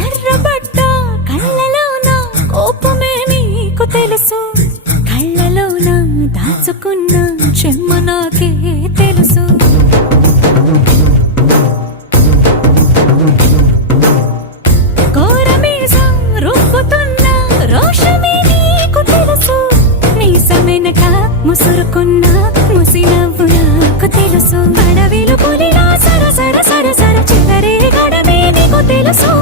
ఎర్రబడ్డ కళ్ళలోన కోపమే నీకు తెలుసు, కళ్ళలోన దాచుకున్న చెమ్మ నాకే తెలుసు. కోరమీసం రుబ్బుతున్న రోషమే నీకు తెలుసు, మీసమెనక ముసురుకున్న ముసినవ్వు నాకు తెలుసు. అడవిలు పులిలా సర సర సర సర చెలరే గడమే నీకు తెలుసు.